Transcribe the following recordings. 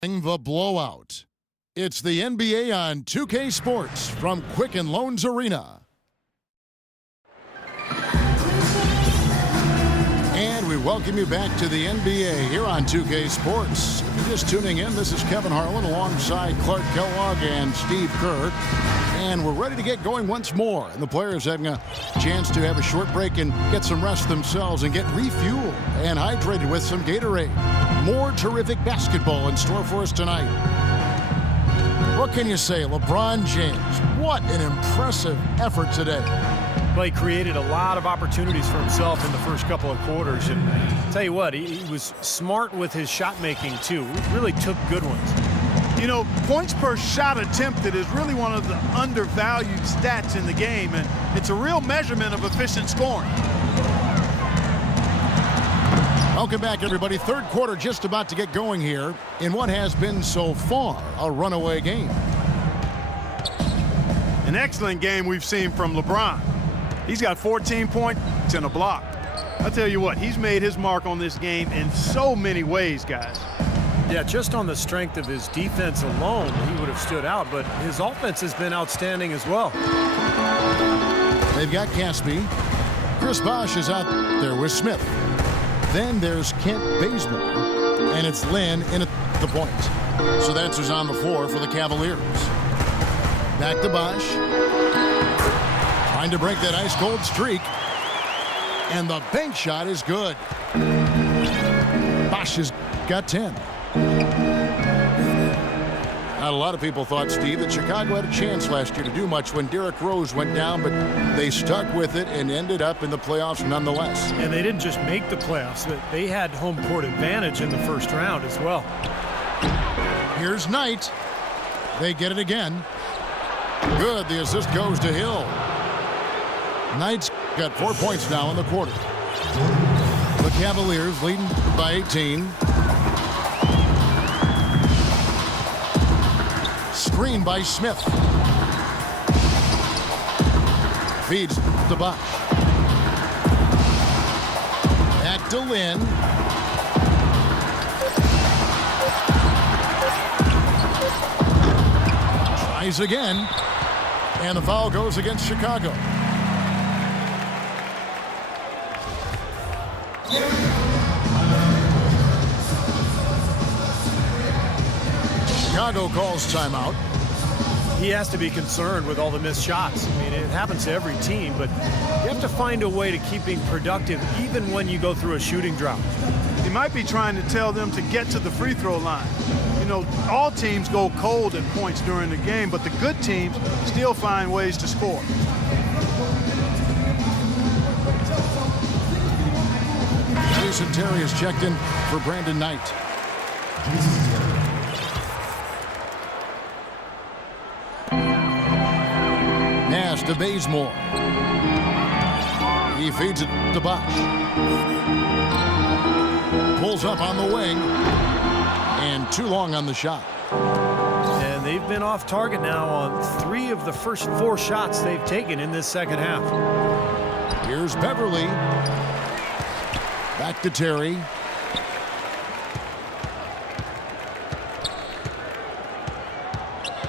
The blowout. It's the NBA on 2K Sports from Quicken Loans Arena. And we welcome you back to the NBA here on 2K Sports. If you're just tuning in, this is Kevin Harlan alongside Clark Kellogg and Steve Kerr. And we're ready to get going once more. And the players having a chance to have a short break and get some rest themselves and get refueled and hydrated with some Gatorade. More terrific basketball in store for us tonight. What can you say? LeBron James, what an impressive effort today. Well, he created a lot of opportunities for himself in the first couple of quarters. And I'll tell you what, he was smart with his shot making too. He really took good ones. You know, points per shot attempted is really one of the undervalued stats in the game, and it's a real measurement of efficient scoring. Welcome back, everybody. Third quarter just about to get going here in what has been so far a runaway game. An excellent game we've seen from LeBron. He's got 14 points and a block. I'll tell you what, he's made his mark on this game in so many ways, guys. Yeah, just on the strength of his defense alone, he would have stood out, but his offense has been outstanding as well. They've got Caspi. Chris Bosh is out there with Smith. Then there's Kent Bazemore, and it's Lynn in at the point. So that's who's on the floor for the Cavaliers. Back to Bosh. Trying to break that ice-cold streak. And the bank shot is good. Bosh has got 10. Not a lot of people thought, Steve, that Chicago had a chance last year to do much when Derrick Rose went down, but they stuck with it and ended up in the playoffs nonetheless. And they didn't just make the playoffs. They had home court advantage in the first round as well. Here's Knight. They get it again. Good. The assist goes to Hill. Knight's got 4 points now in the quarter. The Cavaliers leading by 18. Screen by Smith. Feeds to Bosh. Back to Lynn. Tries again. And the foul goes against Chicago. Chicago calls timeout. He has to be concerned with all the missed shots. I mean, it happens to every team, but you have to find a way to keep being productive even when you go through a shooting drought. He might be trying to tell them to get to the free throw line. You know, all teams go cold at points during the game, but the good teams still find ways to score. Jason Terry is checked in for Brandon Knight. Pass to Bazemore. He feeds it to Bosh. Pulls up on the wing. And too long on the shot. And they've been off target now on 3 of the first 4 shots they've taken in this second half. Here's Beverly. Back to Terry.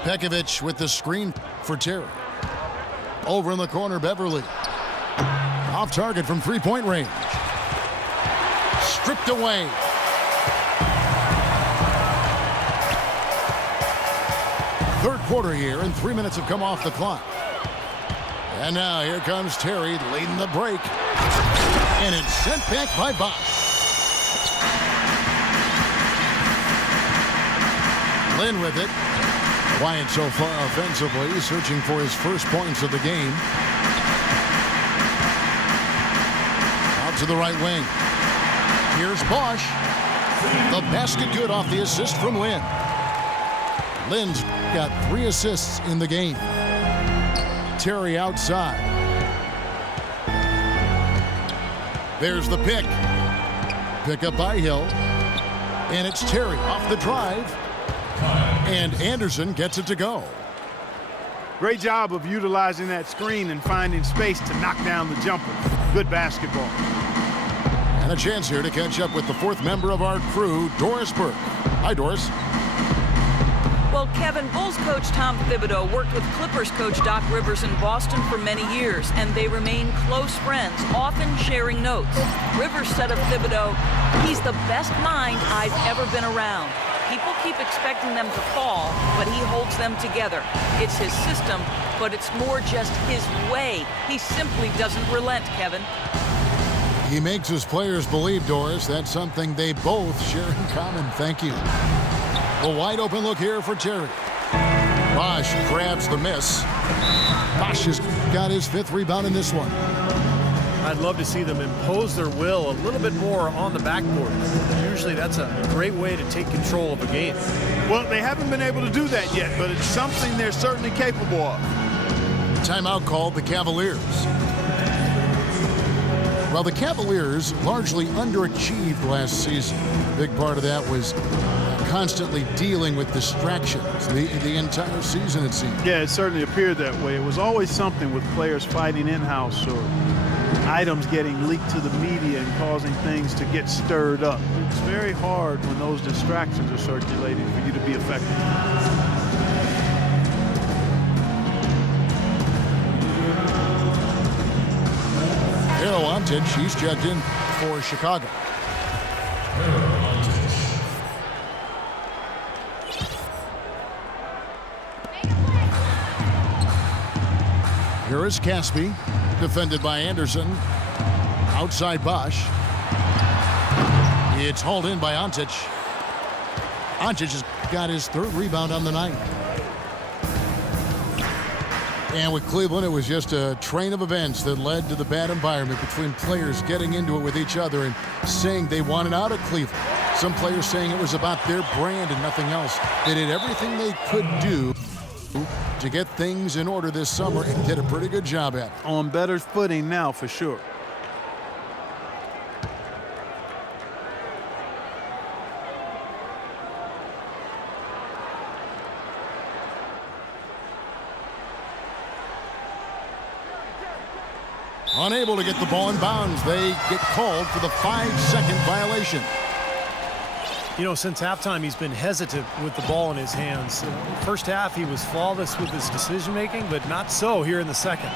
Pekovic with the screen for Terry. Over in the corner, Beverly. Off target from three-point range. Stripped away. Third quarter here, and 3 minutes have come off the clock. And now here comes Terry leading the break. And it's sent back by Bosh. Lynn with it. Quiet so far offensively, searching for his first points of the game. Out to the right wing. Here's Bosh. The basket good off the assist from Lynn. Lynn's got 3 assists in the game. Terry outside. There's the pick. Pick up by Hill. And it's Terry off the drive. And Anderson gets it to go. Great job of utilizing that screen and finding space to knock down the jumper. Good basketball. And a chance here to catch up with the 4th member of our crew, Doris Burke. Hi, Doris. Well, Kevin, Bulls coach Tom Thibodeau worked with Clippers coach Doc Rivers in Boston for many years, and they remain close friends, often sharing notes. Rivers said of Thibodeau, "He's the best mind I've ever been around. People keep expecting them to fall, but he holds them together. It's his system, but it's more just his way. He simply doesn't relent, Kevin." He makes his players believe, Doris. That's something they both share in common. Thank you. A wide open look here for Terry. Bosch grabs the miss. Bosch has got his 5th rebound in this one. I'd love to see them impose their will a little bit more on the backboard. Usually that's a great way to take control of a game. Well, they haven't been able to do that yet, but it's something they're certainly capable of. Timeout called the Cavaliers. Well, the Cavaliers largely underachieved last season. A big part of that was constantly dealing with distractions the entire season, it seemed. Yeah, it certainly appeared that way. It was always something with players fighting in-house or items getting leaked to the media and causing things to get stirred up. It's very hard when those distractions are circulating for you to be effective. Harold Ontic, he's checked in for Chicago. Here is Caspi, defended by Anderson. Outside Bosch. It's hauled in by Ontic. Ontic has got his 3rd rebound on the night. And with Cleveland, it was just a train of events that led to the bad environment between players getting into it with each other and saying they wanted out of Cleveland. Some players saying it was about their brand and nothing else. They did everything they could do to get things in order this summer and did a pretty good job at it. On better footing now, for sure. Unable to get the ball in bounds. They get called for the 5-second violation. You know, since halftime, he's been hesitant with the ball in his hands. First half, he was flawless with his decision-making, but not so here in the second.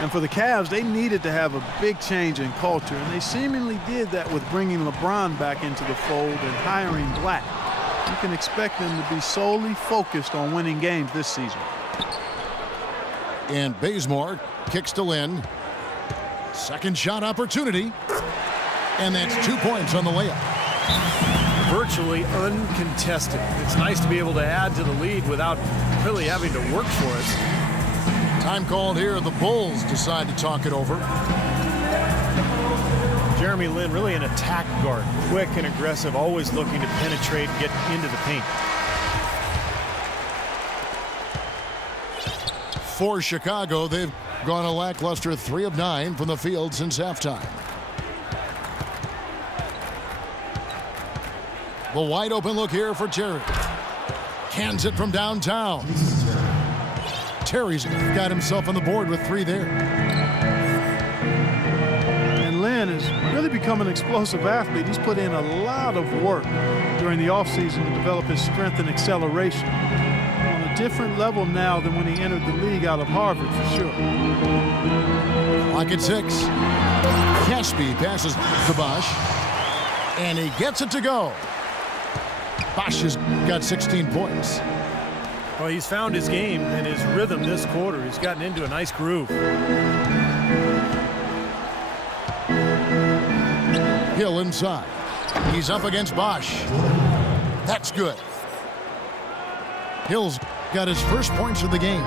And for the Cavs, they needed to have a big change in culture, and they seemingly did that with bringing LeBron back into the fold and hiring Black. You can expect them to be solely focused on winning games this season. And Bazemore kicks to Lynn. Second shot opportunity. And that's 2 points on the layup. Virtually uncontested. It's nice to be able to add to the lead without really having to work for it. Time called here. The Bulls decide to talk it over. Jeremy Lin, really an attack guard. Quick and aggressive, always looking to penetrate, get into the paint. For Chicago, they've gone a lackluster 3 of 9 from the field since halftime. The wide open look here for Terry. Cans it from downtown. Terry's got himself on the board with 3 there. And Lynn has really become an explosive athlete. He's put in a lot of work during the offseason to develop his strength and acceleration. On a different level now than when he entered the league out of Harvard, for sure. Clock at 6. Caspi passes to Bosch. And he gets it to go. Bosch has got 16 points. Well, he's found his game and his rhythm this quarter. He's gotten into a nice groove. Hill inside. He's up against Bosch. That's good. Hill's got his first points of the game.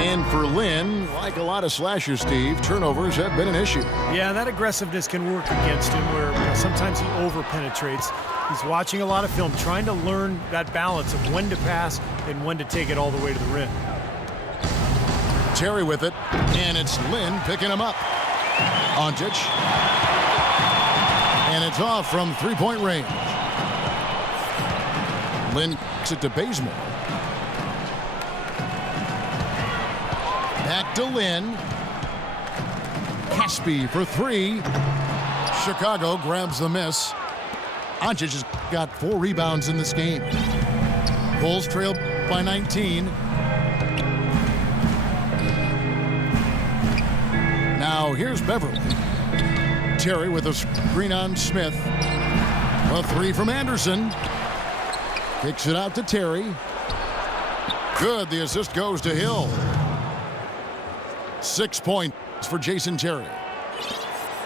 And for Lynn, like a lot of slashers, Steve, turnovers have been an issue. Yeah, that aggressiveness can work against him where sometimes he over-penetrates. He's watching a lot of film, trying to learn that balance of when to pass and when to take it all the way to the rim. Terry with it, and it's Lynn picking him up. Ontic. And it's off from three-point range. Lynn kicks it to Bazemore. Back to Lynn. Caspi for 3. Chicago grabs the miss. Doncic has got 4 rebounds in this game. Bulls trail by 19. Now here's Beverly. Terry with a screen on Smith. A 3 from Anderson. Kicks it out to Terry. Good. The assist goes to Hill. 6 points for Jason Terry.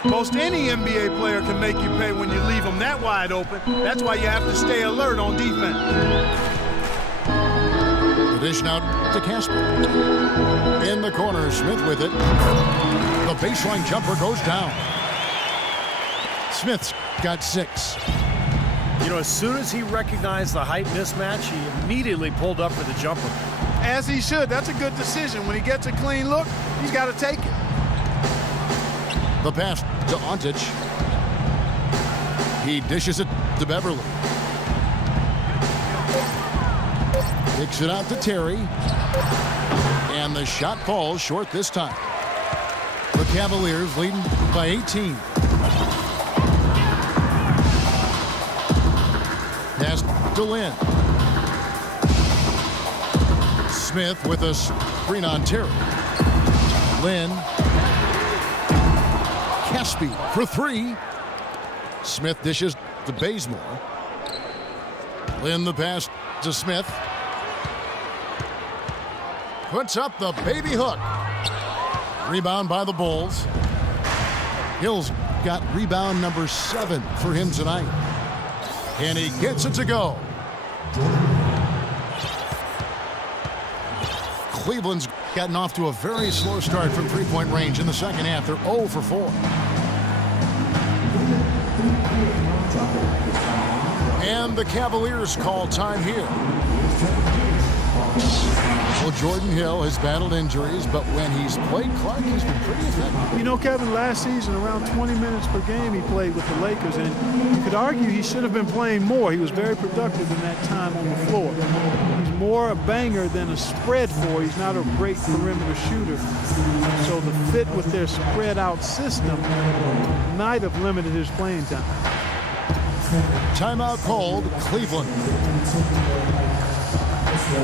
Most any NBA player can make you pay when you leave them that wide open. That's why you have to stay alert on defense. The dish now to Casper. In the corner, Smith with it. The baseline jumper goes down. Smith's got 6. You know, as soon as he recognized the height mismatch, he immediately pulled up for the jumper. As he should. That's a good decision. When he gets a clean look, he's got to take it. The pass to Doncic. He dishes it to Beverly. Kicks it out to Terry. And the shot falls short this time. The Cavaliers leading by 18. Pass to Lynn. Smith with a screen on Terry. Lynn. Caspi for 3. Smith dishes to Bazemore. Lynn the pass to Smith. Puts up the baby hook. Rebound by the Bulls. Hill's got rebound number 7 for him tonight. And he gets it to go. Cleveland's gotten off to a very slow start from three-point range in the second half. They're 0 for 4. And the Cavaliers call time here. Well, Jordan Hill has battled injuries, but when he's played Clark, he's been pretty effective. You know, Kevin, last season, around 20 minutes per game he played with the Lakers, and you could argue he should have been playing more. He was very productive in that time on the floor. He's more a banger than a spread four. He's not a great perimeter shooter. So the fit with their spread-out system might have limited his playing time. Timeout called, Cleveland.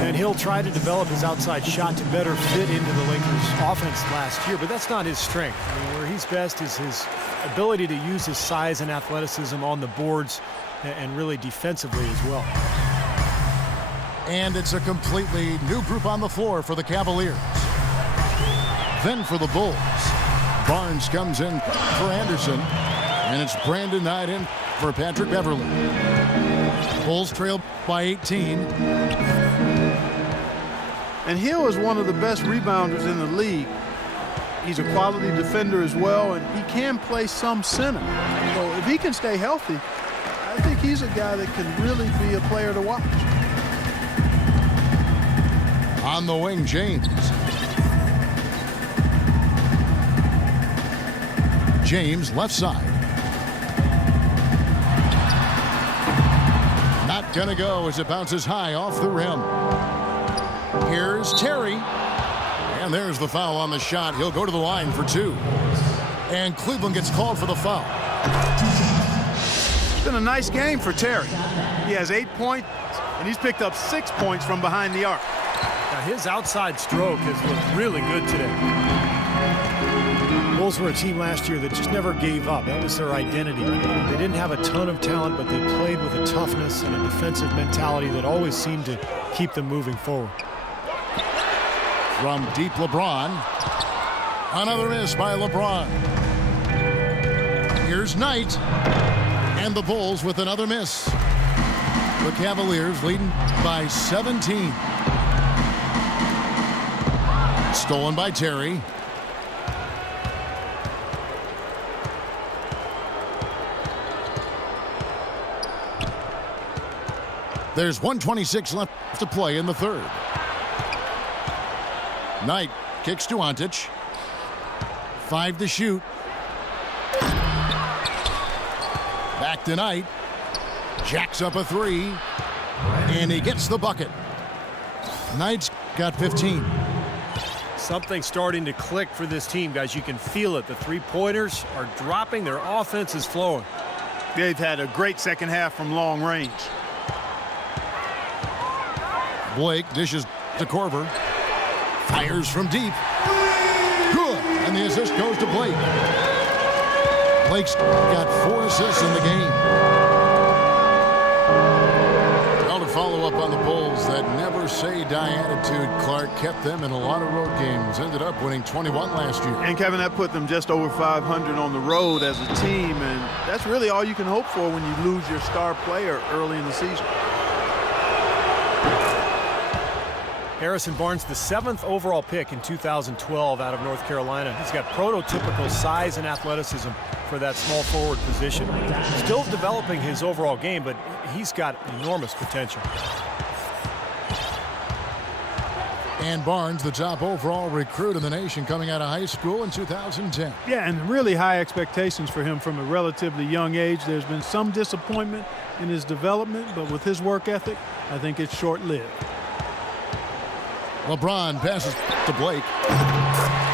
And he'll try to develop his outside shot to better fit into the Lakers' offense last year, but that's not his strength. I mean, where he's best is his ability to use his size and athleticism on the boards and really defensively as well. And it's a completely new group on the floor for the Cavaliers. Then for the Bulls, Barnes comes in for Anderson, and it's Brandon Knight in for Patrick Beverly. Bulls trail by 18. And Hill is one of the best rebounders in the league. He's a quality defender as well, and he can play some center. So if he can stay healthy, I think he's a guy that can really be a player to watch. On the wing, James. James, left side. Not gonna go as it bounces high off the rim. Here's Terry. And there's the foul on the shot. He'll go to the line for 2. And Cleveland gets called for the foul. It's been a nice game for Terry. He has 8 points, and he's picked up 6 points from behind the arc. Now his outside stroke has looked really good today. Bulls were a team last year that just never gave up. That was their identity. They didn't have a ton of talent, but they played with a toughness and a defensive mentality that always seemed to keep them moving forward. From deep, LeBron. Another miss by LeBron. Here's Knight. And the Bulls with another miss. The Cavaliers leading by 17. Stolen by Terry. There's 1:26 left to play in the third. Knight kicks to Doncic. 5 to shoot. Back to Knight. Jacks up a 3. And he gets the bucket. Knight's got 15. Something starting to click for this team, guys. You can feel it. The three-pointers are dropping. Their offense is flowing. They've had a great second half from long range. Blake dishes to Korver. Fires from deep. Good. And the assist goes to Blake. Blake's got 4 assists in the game. Well, to follow up on the Bulls, that never-say-die attitude, Clark, kept them in a lot of road games. Ended up winning 21 last year. And, Kevin, that put them just over 500 on the road as a team, and that's really all you can hope for when you lose your star player early in the season. Harrison Barnes, the 7th overall pick in 2012 out of North Carolina. He's got prototypical size and athleticism for that small forward position. Still developing his overall game, but he's got enormous potential. And Barnes, the top overall recruit in the nation coming out of high school in 2010. Yeah, and really high expectations for him from a relatively young age. There's been some disappointment in his development, but with his work ethic, I think it's short-lived. LeBron passes to Blake.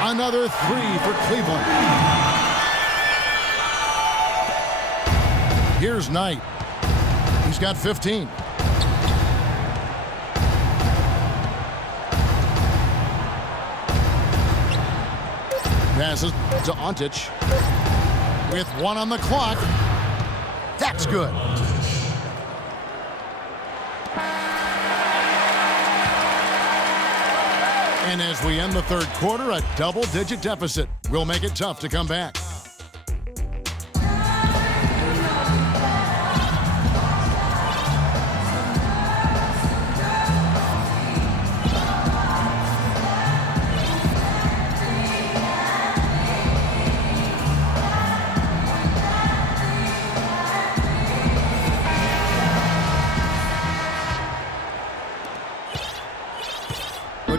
Another 3 for Cleveland. Here's Knight. He's got 15. Passes to Ontic. With 1 on the clock. That's good. And as we end the third quarter, a double-digit deficit will make it tough to come back.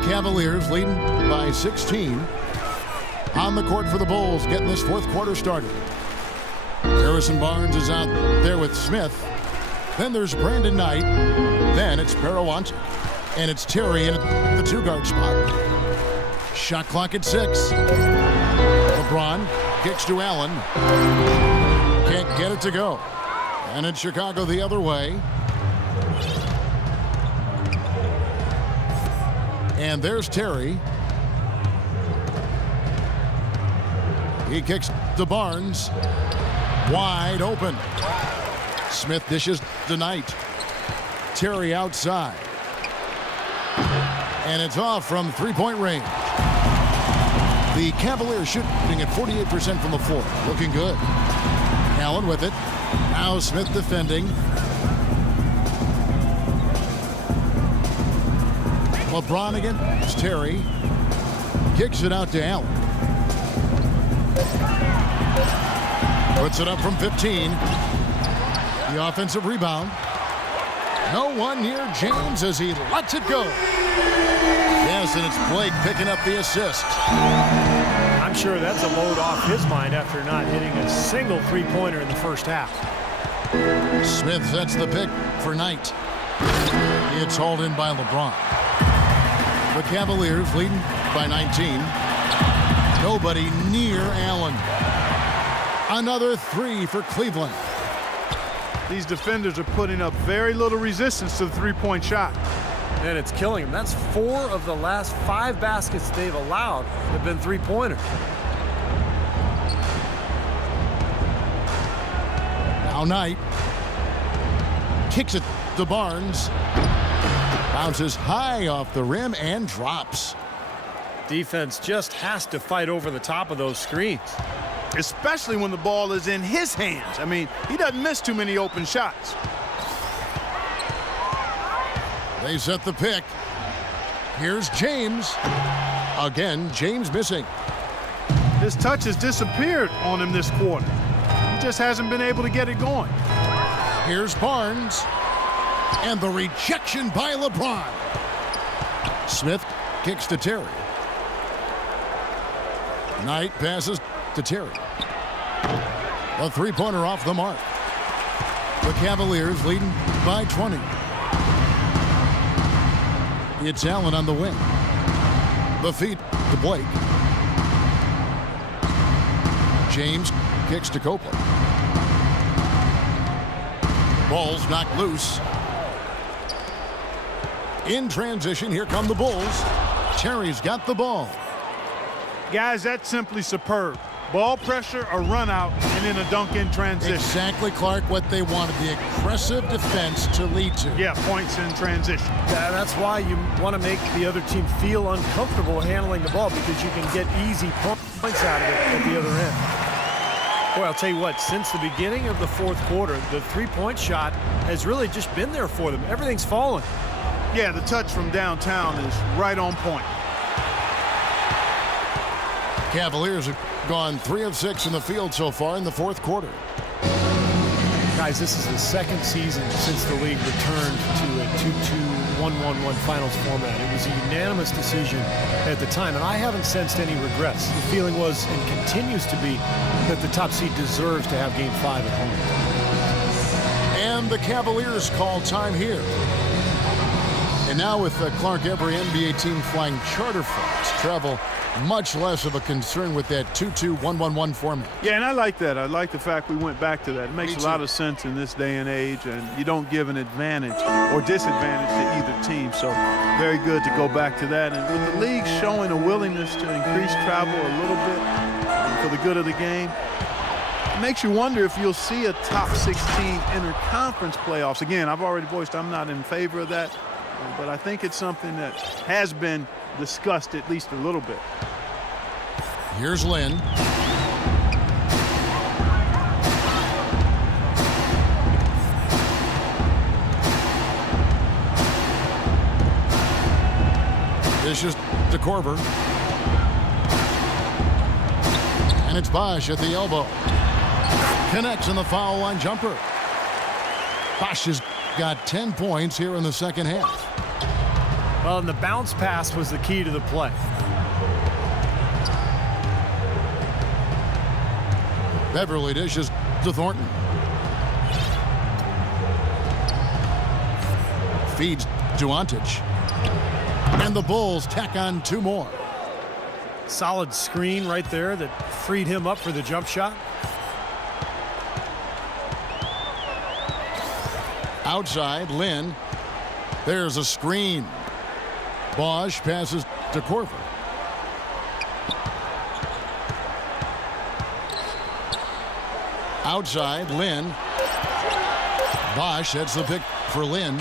Cavaliers leading by 16. On the court for the Bulls, getting this fourth quarter started. Harrison Barnes is out there with Smith. Then there's Brandon Knight. Then it's Parawancha. And it's Terry in the 2-guard spot. Shot clock at 6. LeBron kicks to Allen. Can't get it to go. And it's Chicago the other way. And there's Terry. He kicks to Barnes. Wide open. Smith dishes to Knight. Terry outside. And it's off from three-point range. The Cavaliers shooting at 48% from the floor. Looking good. Allen with it. Now Smith defending. LeBron again. It's Terry. Kicks it out to Allen. Puts it up from 15. The offensive rebound. No one near James as he lets it go. Yes, and it's Blake picking up the assist. I'm sure that's a load off his mind after not hitting a single three-pointer in the first half. Smith sets the pick for Knight. It's hauled in by LeBron. The Cavaliers leading by 19. Nobody near Allen. Another 3 for Cleveland. These defenders are putting up very little resistance to the three-point shot. And it's killing them. That's 4 of the last 5 baskets they've allowed have been three-pointers. Now Knight kicks it to Barnes. Bounces high off the rim and drops. Defense just has to fight over the top of those screens. Especially when the ball is in his hands. I mean, he doesn't miss too many open shots. They set the pick. Here's James. Again, James missing. His touch has disappeared on him this quarter. He just hasn't been able to get it going. Here's Barnes. And the rejection by LeBron. Smith kicks to Terry. Knight passes to Terry. A three-pointer off the mark. The Cavaliers leading by 20. It's Allen on the wing. The feed to Blake. James kicks to Copeland. Ball's knocked loose. In transition, here come the Bulls. Terry's got the ball. Guys, that's simply superb. Ball pressure, a run out, and then a dunk in transition. Exactly, Clark, what they wanted, the aggressive defense to lead to. Yeah, points in transition. Yeah, that's why you want to make the other team feel uncomfortable handling the ball, because you can get easy points out of it at the other end. Boy, I'll tell you what, since the beginning of the fourth quarter, the three-point shot has really just been there for them. Everything's fallen. Yeah, the touch from downtown is right on point. Cavaliers have gone 3 of 6 in the field so far in the fourth quarter. Guys, this is the second season since the league returned to a 2-2, 1-1-1 finals format. It was a unanimous decision at the time, and I haven't sensed any regrets. The feeling was, and continues to be, that the top seed deserves to have Game 5 at home. And the Cavaliers call time here. And now with Clark, every NBA team flying charter flights, travel much less of a concern with that 2-2, 1-1-1 format. Yeah, and I like that. I like the fact we went back to that. It makes a lot of sense in this day and age, and you don't give an advantage or disadvantage to either team. So very good to go back to that. And with the league showing a willingness to increase travel a little bit for the good of the game, it makes you wonder if you'll see a top 16 interconference playoffs. Again, I've already voiced I'm not in favor of that, but I think it's something that has been discussed at least a little bit. Here's Lynn. This is to Korver. And it's Bosch at the elbow. Connects in the foul line jumper. Bosch has got 10 points here in the second half. Well, and the bounce pass was the key to the play. Beverly dishes to Thornton. Feeds to Ontic. And the Bulls tack on 2 more. Solid screen right there that freed him up for the jump shot. Outside, Lynn. There's a screen. Bosch passes to Korver. Outside, Lynn. Bosch heads the pick for Lynn.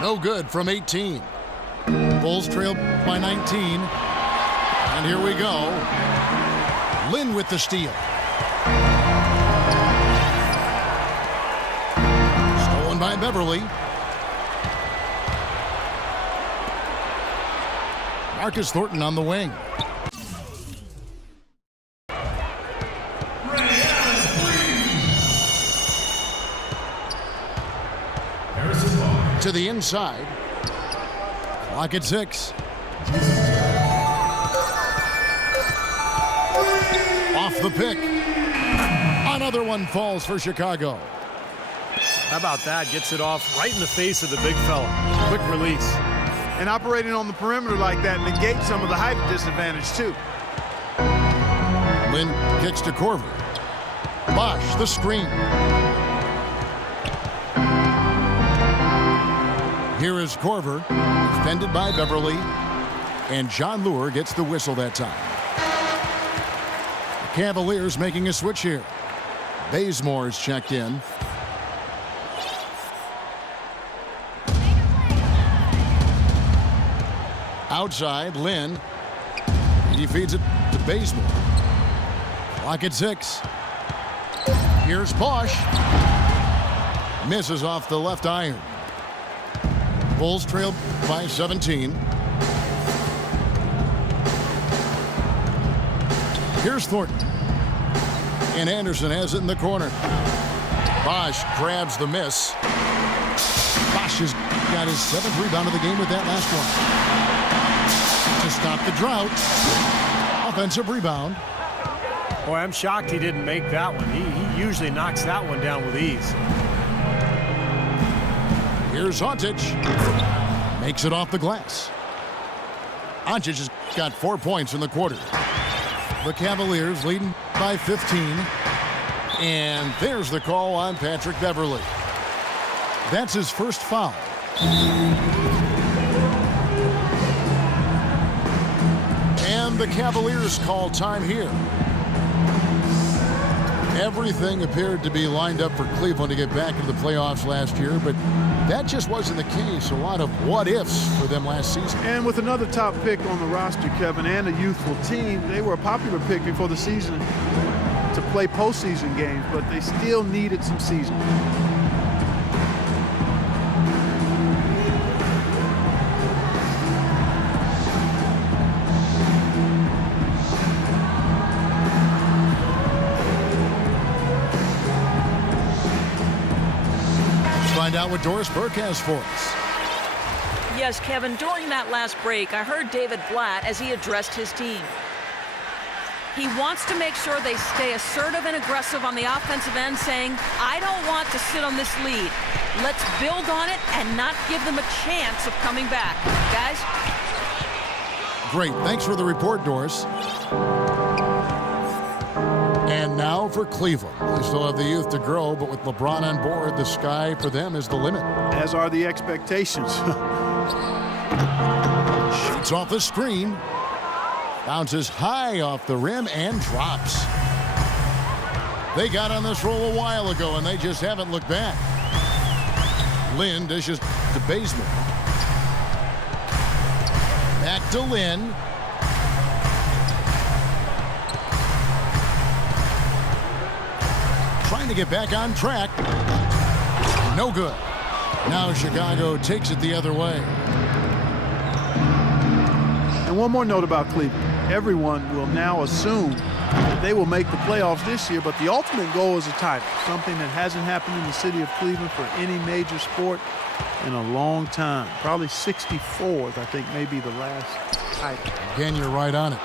No good from 18. Bulls trail by 19. And here we go. Lynn with the steal. Stolen by Beverly. Marcus Thornton on the wing. To the inside. Clock at 6. Off the pick. Another one falls for Chicago. How about that? Gets it off right in the face of the big fella. Quick release. And operating on the perimeter like that negates some of the height disadvantage, too. Lynn kicks to Korver. Bosch, the screen. Here is Korver, defended by Beverly. And John Lure gets the whistle that time. The Cavaliers making a switch here. Bazemore is checked in. Outside, Lynn. He feeds it to Bazemore. Clock at 6. Here's Bosch. Misses off the left iron. Bulls trail by 17. Here's Thornton. And Anderson has it in the corner. Bosch grabs the miss. Bosch has got his 7th rebound of the game with that last one. To stop the drought. Offensive rebound. Boy, I'm shocked he didn't make that one. He usually knocks that one down with ease. Here's Ontic. Makes it off the glass. Ontic has got 4 points in the quarter. The Cavaliers leading by 15. And there's the call on Patrick Beverly. That's his first foul. And the Cavaliers call time here. Everything appeared to be lined up for Cleveland to get back into the playoffs last year, but that just wasn't the case. A lot of what-ifs for them last season. And with another top pick on the roster, Kevin, and a youthful team, they were a popular pick before the season to play postseason games, but they still needed some seasoning. Find out what Doris Burke has for us. Yes, Kevin, during that last break, I heard David Blatt as he addressed his team. He wants to make sure they stay assertive and aggressive on the offensive end, saying, I don't want to sit on this lead. Let's build on it and not give them a chance of coming back. Guys? Great. Thanks for the report, Doris. And now for Cleveland. They still have the youth to grow, but with LeBron on board, the sky for them is the limit. As are the expectations. Shoots off the screen. Bounces high off the rim and drops. They got on this roll a while ago, and they just haven't looked back. Lynn dishes to Bazemore. Back to Lynn. Trying to get back on track. No good. Now Chicago takes it the other way. And one more note about Cleveland. Everyone will now assume that they will make the playoffs this year, but the ultimate goal is a title, something that hasn't happened in the city of Cleveland for any major sport in a long time. Probably 64th, I think, may be the last title. Again, you're right on it.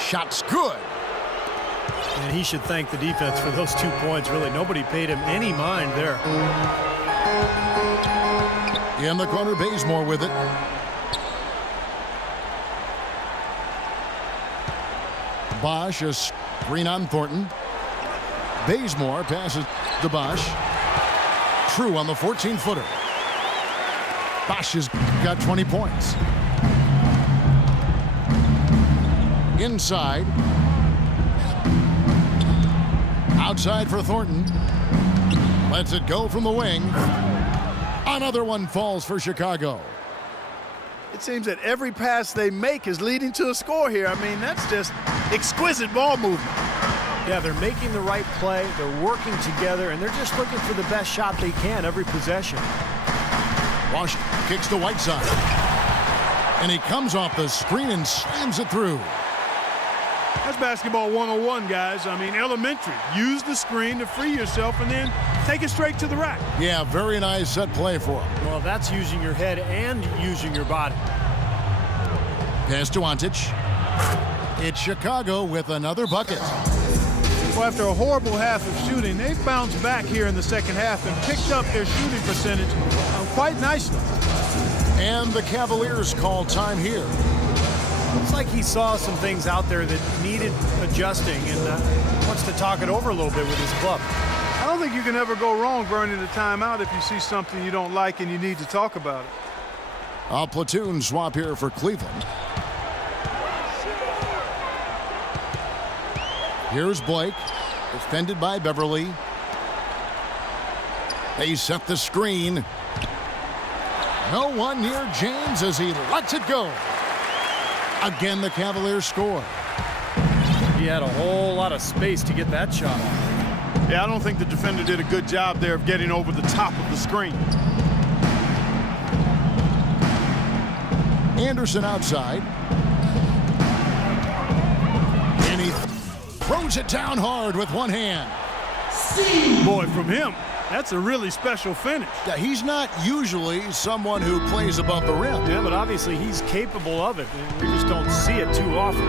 Shot's good. And he should thank the defense for those 2 points. Really, nobody paid him any mind there. In the corner, Bazemore with it. Bosch, a screen on Thornton. Bazemore passes to Bosch. True on the 14-footer. Bosch has got 20 points. Inside. Outside for Thornton. Lets it go from the wing. Another one falls for Chicago. It seems that every pass they make is leading to a score here. I mean, that's just exquisite ball movement. Yeah, they're making the right play, they're working together, and they're just looking for the best shot they can every possession. Bosch kicks to Whiteside. And he comes off the screen and slams it through. That's basketball 101, guys. I mean, elementary. Use the screen to free yourself and then take it straight to the rack. Yeah, very nice set play for him. Well, that's using your head and using your body. Pass to Antich. It's Chicago with another bucket. Well, after a horrible half of shooting, they've bounced back here in the second half and picked up their shooting percentage quite nicely. And the Cavaliers call time here. It's like he saw some things out there that needed adjusting and wants to talk it over a little bit with his club. I don't think you can ever go wrong burning a timeout if you see something you don't like and you need to talk about it. A platoon swap here for Cleveland. Here's Blake, defended by Beverly. They set the screen. No one near James as he lets it go. Again, the Cavaliers score. He had a whole lot of space to get that shot off. Yeah, I don't think the defender did a good job there of getting over the top of the screen. Anderson outside. And he throws it down hard with one hand. Boy, from him, that's a really special finish. Yeah, he's not usually someone who plays above the rim. Yeah, but obviously he's capable of it. We just don't see it too often.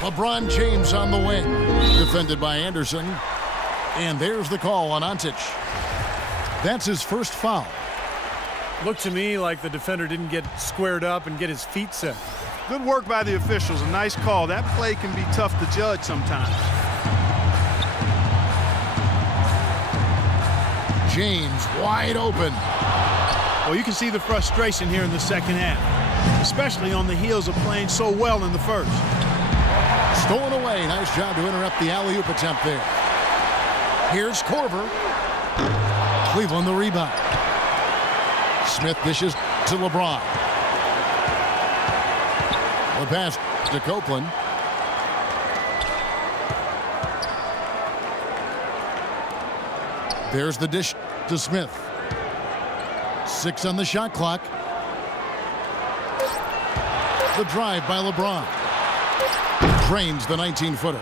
LeBron James on the wing, defended by Anderson. And there's the call on Antich. That's his first foul. Looked to me like the defender didn't get squared up and get his feet set. Good work by the officials. A nice call. That play can be tough to judge sometimes. James wide open. Well, you can see the frustration here in the second half, especially on the heels of playing so well in the first. Stolen away. Nice job to interrupt the alley-oop attempt there. Here's Korver. Cleveland the rebound. Smith dishes to LeBron. The pass to Copeland. There's the dish to Smith. 6 on the shot clock. The drive by LeBron. Drains the 19-footer.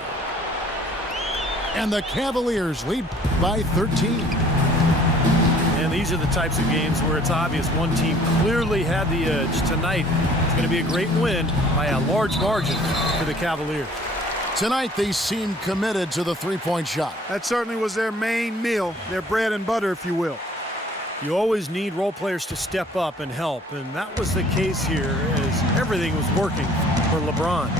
And the Cavaliers lead by 13. And these are the types of games where it's obvious one team clearly had the edge. Tonight, it's going to be a great win by a large margin for the Cavaliers. Tonight, they seem committed to the three-point shot. That certainly was their main meal, their bread and butter, if you will. You always need role players to step up and help, and that was the case here as everything was working for LeBron.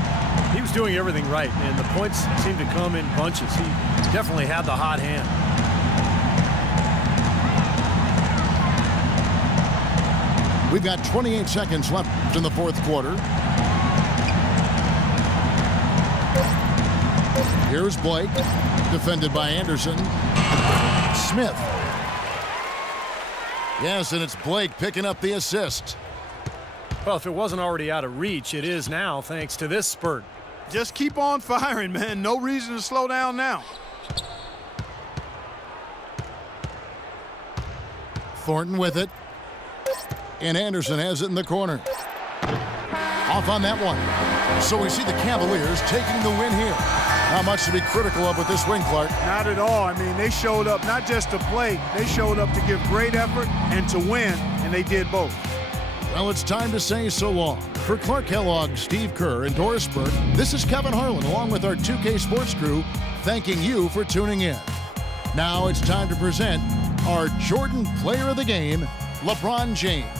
He was doing everything right, and the points seemed to come in bunches. He definitely had the hot hand. We've got 28 seconds left in the fourth quarter. Here's Blake, defended by Anderson. Smith. Yes, and it's Blake picking up the assist. Well, if it wasn't already out of reach, it is now thanks to this spurt. Just keep on firing, man. No reason to slow down now. Thornton with it. And Anderson has it in the corner. Off on that one. So we see the Cavaliers taking the win here. Not much to be critical of with this win, Clark. Not at all. I mean, they showed up not just to play. They showed up to give great effort and to win, and they did both. Well, it's time to say so long. For Clark Kellogg, Steve Kerr, and Doris Burke, this is Kevin Harlan along with our 2K Sports crew thanking you for tuning in. Now it's time to present our Jordan Player of the Game, LeBron James.